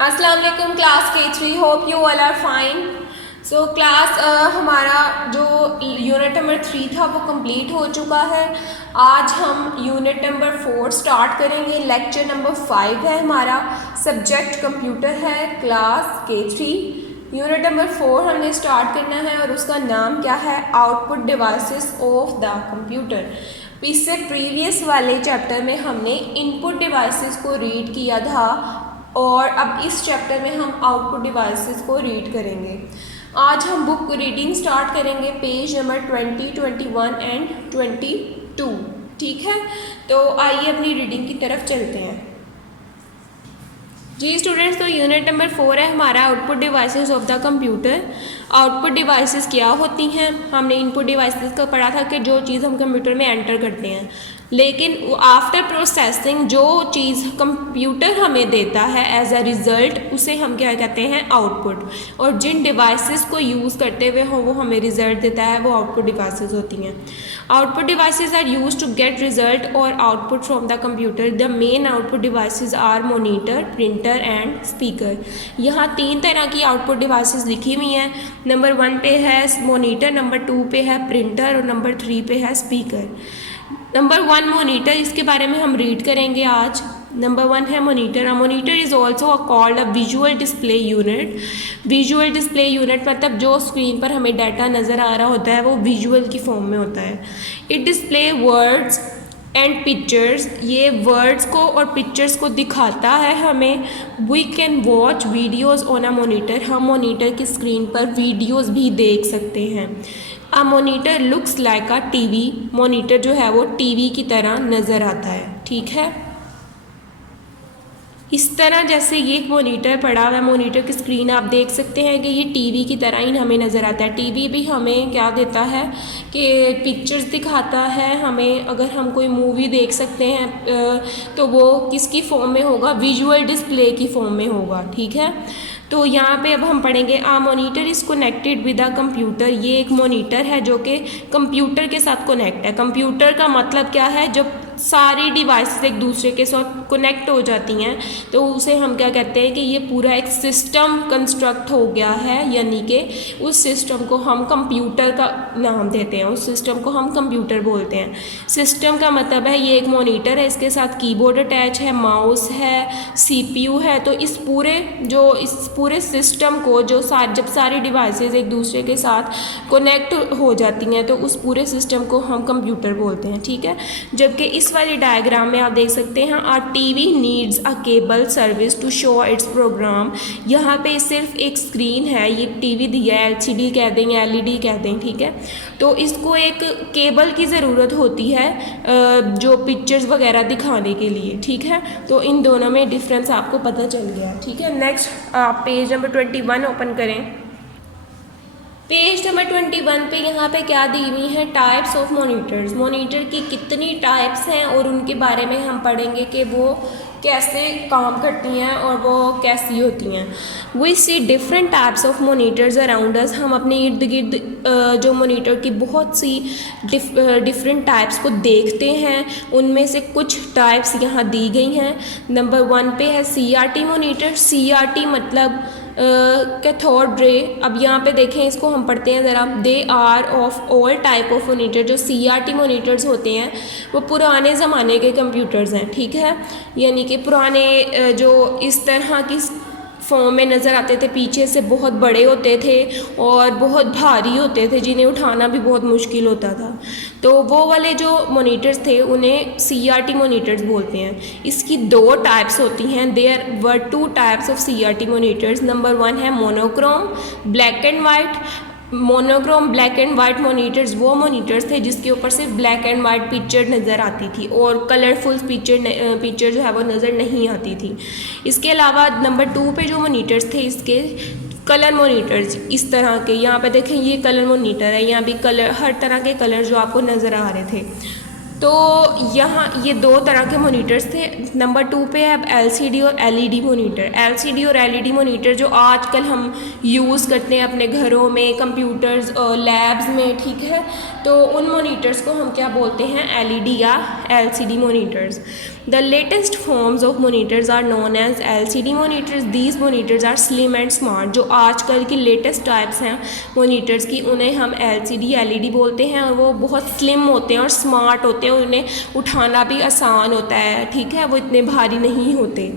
अस्सलाम वालेकुम class K3, hope you all are fine. So class हमारा जो यूनिट नंबर 3 था वो कंप्लीट हो चुका है। आज हम यूनिट नंबर 4 स्टार्ट करेंगे। लेक्चर नंबर 5 है हमारा, सब्जेक्ट कंप्यूटर है, क्लास K3। यूनिट नंबर 4 हमने स्टार्ट करना है और उसका नाम क्या है, output devices of the computer. इससे प्रीवियस वाले चैप्टर में हमने इनपुट डिवाइसेस को रीड किया था और अब इस चैप्टर में हम आउटपुट डिवाइसेस को रीड करेंगे। आज हम बुक रीडिंग स्टार्ट करेंगे, पेज नंबर 20, 21 एंड 22। ठीक है, तो आइए अपनी रीडिंग की तरफ चलते हैं। जी स्टूडेंट्स, तो यूनिट नंबर 4 है हमारा, output devices of the computer. Output devices क्या होती हैं? हमने इनपुट डिवाइसेस का पढ़ा था कि जो चीज़ हम कंप्यूटर में एंटर करते हैं, लेकिन आफ्टर प्रोसेसिंग जो चीज़ कंप्यूटर हमें देता है एज अ रिज़ल्ट, उसे हम क्या कहते हैं, आउटपुट। और जिन डिवाइसेस को यूज़ करते हुए वो हमें रिज़ल्ट देता है, वो आउटपुट डिवाइसेस होती हैं। Output devices are used to get result और output from the computer. The main output devices are monitor, printer and speaker. यहाँ 3 तरह की आउटपुट डिवाइसेस लिखी हुई हैं। नंबर 1 पे है मॉनिटर, नंबर 2 पे है प्रिंटर और नंबर 3 पे है स्पीकर। नंबर 1 मॉनिटर, इसके बारे में हम रीड करेंगे आज। नंबर 1 है monitor. A monitor is also called a visual display unit. Visual display unit मतलब जो स्क्रीन पर हमें डाटा नज़र आ रहा होता है वो विजुअल की फॉर्म में होता है। It display words and pictures, ये वर्ड्स को और पिक्चर्स को दिखाता है हमें। We can watch videos on a monitor, हम मॉनिटर की स्क्रीन पर वीडियोज़ भी देख सकते हैं। A monitor looks like a TV, monitor जो है वो टीवी की तरह नज़र आता है। ठीक है, इस तरह जैसे ये मॉनिटर पड़ा हुआ है, मॉनिटर की स्क्रीन आप देख सकते हैं कि ये टीवी की तरह ही हमें नज़र आता है। टीवी भी हमें क्या देता है कि पिक्चर्स दिखाता है हमें। अगर हम कोई मूवी देख सकते हैं तो वो किसकी फॉर्म में होगा, विजुअल डिस्प्ले की फॉर्म में होगा। ठीक है, तो यहाँ पे अब हम पढ़ेंगे a monitor is connected with a computer. ये एक मॉनिटर है जो कि कंप्यूटर के साथ कनेक्ट है। कंप्यूटर का मतलब क्या है, जब सारी डिवाइसेस एक दूसरे के साथ कनेक्ट हो जाती हैं तो उसे हम क्या कहते हैं कि ये पूरा एक सिस्टम कंस्ट्रक्ट हो गया है, यानी कि उस सिस्टम को हम कंप्यूटर का नाम देते हैं, उस सिस्टम को हम कंप्यूटर बोलते हैं। सिस्टम का मतलब है ये एक मॉनिटर है, इसके साथ कीबोर्ड अटैच है, माउस है, CPU है। तो इस पूरे सिस्टम को जब सारी डिवाइसेस एक दूसरे के साथ कनेक्ट हो जाती हैं तो उस पूरे सिस्टम को हम कंप्यूटर बोलते हैं। ठीक है, जबकि इस वाली डायग्राम में आप देख सकते हैं a TV needs a cable service to show its program. यहाँ पे सिर्फ एक स्क्रीन है, ये टीवी दिया है, LCD कह दें या LED कह दें। ठीक है, तो इसको एक केबल की ज़रूरत होती है जो पिक्चर्स वगैरह दिखाने के लिए। ठीक है, तो इन दोनों में डिफरेंस आपको पता चल गया। ठीक है, नेक्स्ट आप पेज नंबर 21 ओपन करें। पेज नंबर 21 पे यहाँ पे क्या दी हुई है, टाइप्स ऑफ मॉनिटर्स। मॉनिटर की कितनी टाइप्स हैं और उनके बारे में हम पढ़ेंगे कि वो कैसे काम करती हैं और वो कैसी होती हैं। We see different types of monitors around us. हम अपने इर्द गिर्द जो मॉनिटर की बहुत सी डिफरेंट टाइप्स को देखते हैं, उनमें से कुछ टाइप्स यहाँ दी गई हैं। नंबर 1 पे है CRT मॉनिटर। CRT मतलब कैथोड रे। अब यहाँ पे देखें, इसको हम पढ़ते हैं ज़रा। They are of all type of monitor. जो CRT मॉनिटर्स होते हैं वो पुराने ज़माने के कंप्यूटर्स हैं। ठीक है, यानी कि पुराने जो इस तरह की फॉर्म में नज़र आते थे, पीछे से बहुत बड़े होते थे और बहुत भारी होते थे, जिन्हें उठाना भी बहुत मुश्किल होता था। तो वो वाले जो मॉनिटर्स थे उन्हें CRT मॉनिटर्स बोलते हैं। इसकी 2 टाइप्स होती हैं। There were 2 types of CRT monitors. Number 1 है monochrome, black and white. Monochrome black and white monitors वो मॉनिटर्स थे जिसके ऊपर सिर्फ ब्लैक एंड वाइट पिक्चर नज़र आती थी और कलरफुल पिक्चर जो है वो नज़र नहीं आती थी। इसके अलावा नंबर 2 पे जो मॉनिटर्स थे इसके कलर मॉनिटर्स इस तरह के। यहाँ पे देखें, ये कलर मॉनिटर है, यहाँ भी कलर, हर तरह के कलर जो आपको नज़र आ रहे थे। तो यहाँ ये 2 तरह के मॉनिटर्स थे। नंबर 2 पे है अब LCD और LED मॉनिटर। LCD और LED मॉनिटर जो आजकल हम यूज़ करते हैं अपने घरों में, कंप्यूटर्स और लैब्स में। ठीक है, तो उन मोनीटर्स को हम क्या बोलते हैं, LED या LCD monitors. The latest forms of monitors are known as LCD monitors. These monitors are slim and smart. जो आजकल की लेटेस्ट टाइप्स हैं मोनीटर्स की उन्हें हम LCD LED बोलते हैं, और वो बहुत स्लिम होते हैं और स्मार्ट होते हैं, उन्हें उठाना भी आसान होता है, ठीक है, वो इतने भारी नहीं होते।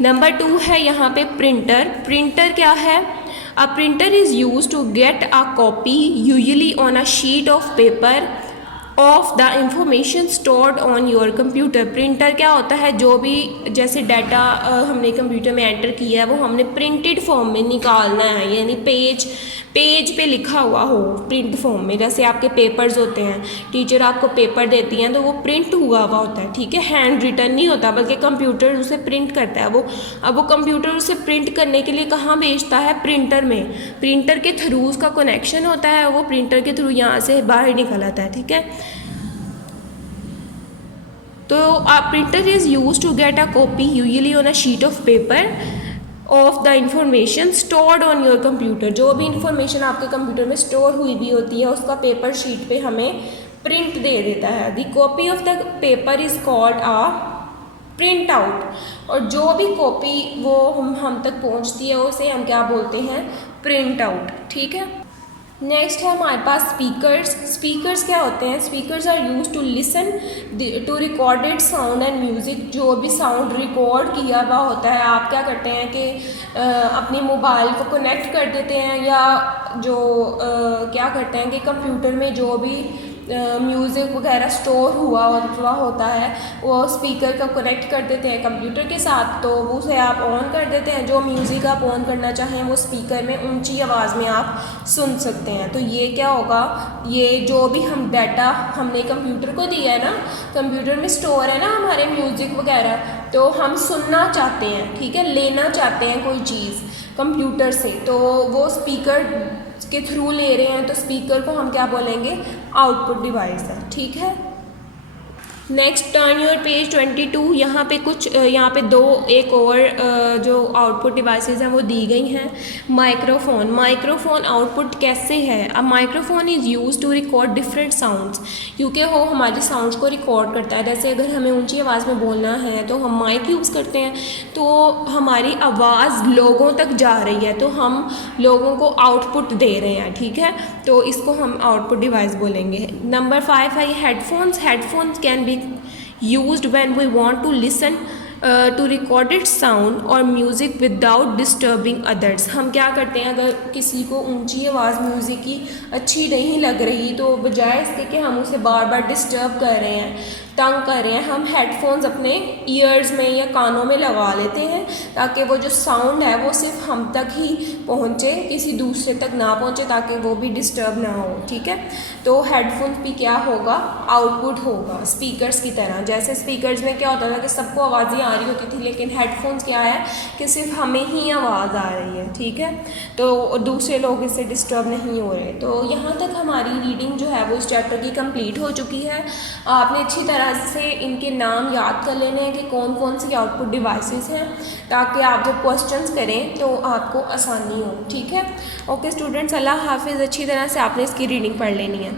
नंबर 2 है यहाँ पे प्रिंटर। प्रिंटर क्या है? A printer is use to get a copy usually on a sheet of paper of the information stored on your computer. Printer क्या होता है? जो भी जैसे डाटा हमने कंप्यूटर में एंटर किया है वो हमने प्रिंटेड फॉर्म में निकालना है, यानी पेज पे लिखा हुआ हो प्रिंट फॉर्म में। जैसे आपके पेपर्स होते हैं, टीचर आपको पेपर देती हैं तो वो प्रिंट हुआ हुआ होता है, ठीक है, हैंड रिटन नहीं होता, बल्कि कंप्यूटर उसे प्रिंट करता है। अब वो कंप्यूटर उसे प्रिंट करने के लिए कहाँ भेजता है? प्रिंटर में। प्रिंटर के थ्रू उसका कनेक्शन होता है, वो प्रिंटर के थ्रू यहाँ से बाहर निकल आता है, ठीक है। तो printer is use to get a copy usually on a sheet of paper of the information stored on your computer. जो भी इंफॉर्मेशन आपके कंप्यूटर में स्टोर हुई भी होती है उसका पेपर शीट पे हमें प्रिंट दे देता है। The copy of the paper is called a print out. और जो भी कॉपी वो हम तक पहुंचती है उसे हम क्या बोलते हैं? प्रिंट आउट, ठीक है। नेक्स्ट है हमारे पास स्पीकर्स। स्पीकर्स क्या होते हैं? Speakers are use to listen to recorded sound and music. जो भी साउंड रिकॉर्ड किया हुआ होता है, आप क्या करते हैं कि अपने मोबाइल को कनेक्ट कर देते हैं, या जो क्या करते हैं कि कंप्यूटर में जो भी म्यूज़िक वगैरह स्टोर हुआ होता है वो स्पीकर का कनेक्ट कर देते हैं कंप्यूटर के साथ, तो उसे आप ऑन कर देते हैं। जो म्यूज़िक आप ऑन करना चाहें वो स्पीकर में ऊंची आवाज़ में आप सुन सकते हैं। तो ये क्या होगा? ये जो भी हम डाटा हमने कंप्यूटर को दिया है ना, कंप्यूटर में स्टोर है ना हमारे म्यूज़िक वगैरह, तो हम सुनना चाहते हैं, ठीक है, लेना चाहते हैं कोई चीज़ कंप्यूटर से, तो वो स्पीकर के थ्रू ले रहे हैं, तो स्पीकर को हम क्या बोलेंगे? आउटपुट डिवाइस है, ठीक है। Next turn your page 22। यहाँ पे एक और जो आउटपुट डिवाइसेस हैं वो दी गई हैं। माइक्रोफोन। माइक्रोफोन आउटपुट कैसे है? अब microphone is use to record different sounds, क्योंकि वो हमारे साउंड्स को रिकॉर्ड करता है। जैसे अगर हमें ऊंची आवाज़ में बोलना है तो हम माइक यूज़ करते हैं, तो हमारी आवाज़ लोगों तक जा रही है, तो हम लोगों को आउटपुट दे रहे हैं, ठीक है, तो इसको हम आउटपुट डिवाइस बोलेंगे। नंबर 5 है headphones. Headphones can be used when we want to listen to recorded sound और म्यूज़िक विदाउट डिस्टर्बिंग अदर्स। हम क्या करते हैं, अगर किसी को ऊंची आवाज़ म्यूज़िक की अच्छी नहीं लग रही तो बजाय इसके कि हम उसे बार बार डिस्टर्ब कर रहे हैं, तंग कर रहे हैं, हम हेडफोन्स अपने ईयर्स में या कानों में लगा लेते हैं, ताकि वो जो साउंड है वो सिर्फ हम तक ही पहुँचे, किसी दूसरे तक ना पहुँचे, ताकि वो भी डिस्टर्ब ना हो, ठीक है। तो हेडफोन्स भी क्या होगा? आउटपुट होगा स्पीकर्स की तरह। जैसे स्पीकर्स में क्या होता था कि सबको आवाज़ें आ रही होती थी, लेकिन हेडफोन्स क्या है कि सिर्फ हमें ही आवाज़ आ रही है, ठीक है, तो दूसरे लोग इससे डिस्टर्ब नहीं हो रहे। तो यहाँ तक हमारी रीडिंग जो है वो इस चैप्टर की कंप्लीट हो चुकी है। आपने अच्छी तरह से इनके नाम याद कर लेने हैं कि कौन कौन सी आउटपुट डिवाइसेस हैं, ताकि आप जब क्वेश्चंस करें तो आपको आसानी हो, ठीक है। ओके स्टूडेंट्स, अल्लाह हाफिज़। अच्छी तरह से आपने इसकी रीडिंग पढ़ लेनी है।